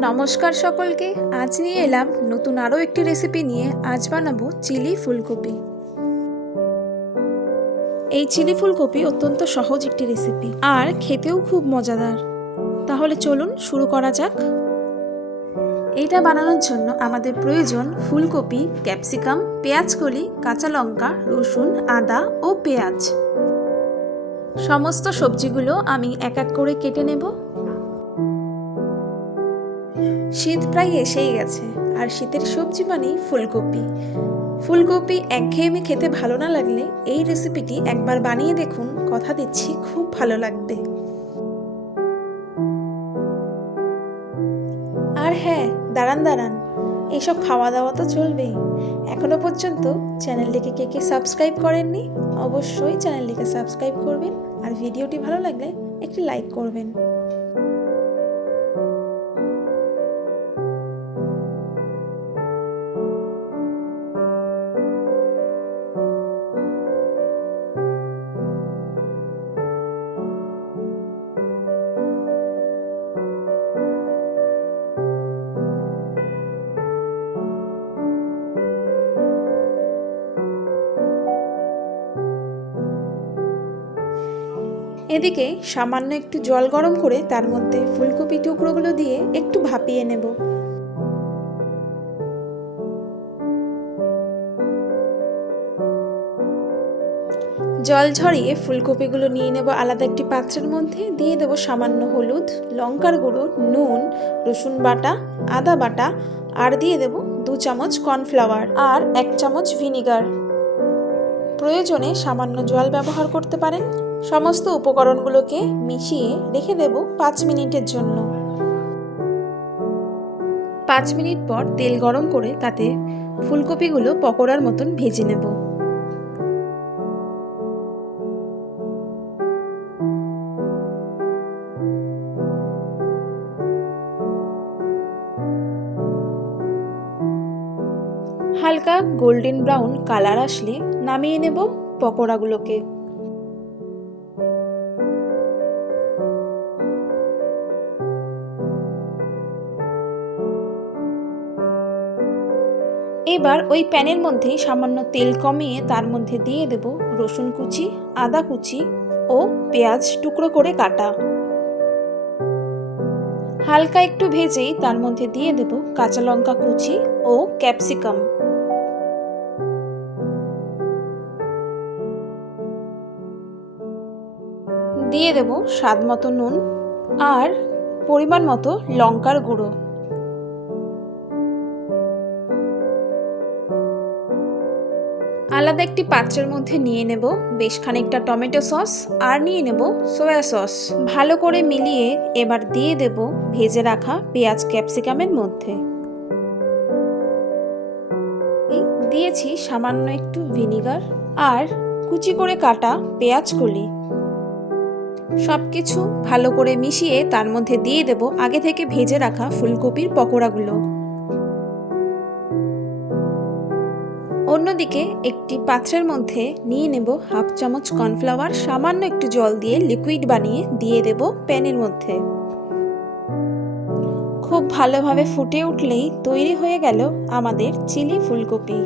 নমস্কার সকলকে, আজ নিয়ে এলাম নতুন আরও একটি রেসিপি নিয়ে আজ বানাবো চিলি ফুলকপি। এই চিলি ফুলকপি অত্যন্ত সহজ একটি রেসিপি আর খেতেও খুব মজাদার। তাহলে চলুন শুরু করা যাক। এইটা বানানোর জন্য আমাদের প্রয়োজন ফুলকপি, ক্যাপসিকাম, পেঁয়াজকলি, কাঁচা লঙ্কা, রসুন, আদা ও পেঁয়াজ। সমস্ত সবজিগুলো আমি এক এক করে কেটে নেব। শীত প্রায় এসেই গেছে, আর শীতের সবজি মানেই ফুলকপি। ফুলকপি একঘেয়েমি খেতে ভালো না লাগলে এই রেসিপিটি একবার বানিয়ে দেখুন, কথা দিচ্ছি খুব ভালো লাগবে। আর হ্যাঁ দাঁড়ান দাঁড়ান এইসব খাওয়া দাওয়া তো চলবেই। এখনও পর্যন্ত চ্যানেলটিকে কে কে সাবস্ক্রাইব করেননি, অবশ্যই চ্যানেলটিকে সাবস্ক্রাইব করবেন, আর ভিডিওটি ভালো লাগলে একটি লাইক করবেন। এদিকে সামান্য একটু জল গরম করে তার মধ্যে ফুলকপি টুকরোগুলো দিয়ে একটু ভাপিয়ে নেব। জল ঝরিয়ে ফুলকপিগুলো নিয়ে নেব আলাদা একটি পাত্রের মধ্যে। দিয়ে দেব সামান্য হলুদ, লঙ্কার গুঁড়ো, নুন, রসুন বাটা, আদা বাটা আর দিয়ে দেব দু চামচ কর্নফ্লাওয়ার আর এক চামচ ভিনিগার। প্রয়োজনে সামান্য জল ব্যবহার করতে পারেন। সমস্ত উপকরণগুলোকে মিশিয়ে রেখে দেব পাঁচ মিনিটের জন্য। পাঁচ মিনিট পর তেল গরম করে তাতে ফুলকপিগুলো পকোড়ার মতন ভেজে নেব। হালকা গোল্ডেন ব্রাউন কালার আসলে নামিয়ে নেব পকোড়াগুলোকে। এবার ওই প্যানের মধ্যেই সামান্য তেল কমিয়ে তার মধ্যে দিয়ে দেব রসুন কুচি, আদা কুচি ও পেঁয়াজ টুকরো করে কাটা। হালকা একটু ভেজেই তার মধ্যে দিয়ে দেব কাঁচা লঙ্কা কুচি ও ক্যাপসিকাম। দিয়ে দেব স্বাদ মতো নুন আর পরিমাণ মতো লঙ্কার গুঁড়ো। আলাদা একটি পাত্রের মধ্যে নিয়ে নেব বেশ খানিকটা টমেটো সস আর নিয়ে নেব সোয়া সস। ভালো করে মিলিয়ে এবার দিয়ে দেব ভেজে রাখা পেঁয়াজ ক্যাপসিকামের মধ্যে। দিয়েছি সামান্য একটু ভিনিগার আর কুচি করে কাটা পেঁয়াজ কলি। সব কিছু ভালো করে মিশিয়ে তার মধ্যে দিয়ে দেব আগে থেকে ভেজে রাখা ফুলকপির পকোড়াগুলো। অন্যদিকে একটি পাত্রের মধ্যে নিয়ে নেব হাফ চামচ কর্নফ্লাওয়ার, সামান্য একটু জল দিয়ে লিকুইড বানিয়ে দিয়ে দেব প্যানের মধ্যে। খুব ভালোভাবে ফুটে উঠলেই তৈরি হয়ে গেল আমাদের চিলি ফুলকপি।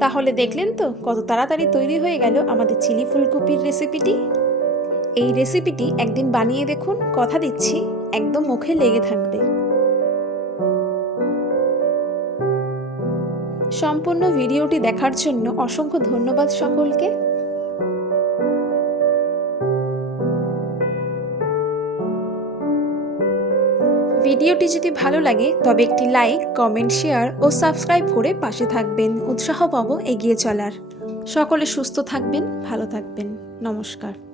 তাহলে দেখলেন তো কত তাড়াতাড়ি তৈরি হয়ে গেল আমাদের চিলি ফুলকপির রেসিপিটি। এই রেসিপিটি একদিন বানিয়ে দেখুন, কথা দিচ্ছি, একদম মুখে লেগে থাকবে। সম্পূর্ণ ভিডিওটি দেখার জন্য অসংখ্য ধন্যবাদ সকলকে। ভিডিওটি যদি ভালো লাগে, তবে একটি লাইক, কমেন্ট, শেয়ার ও সাবস্ক্রাইব করে পাশে থাকবেন। উৎসাহ পাবো এগিয়ে চলার। সকলে সুস্থ থাকবেন, ভালো থাকবেন। নমস্কার।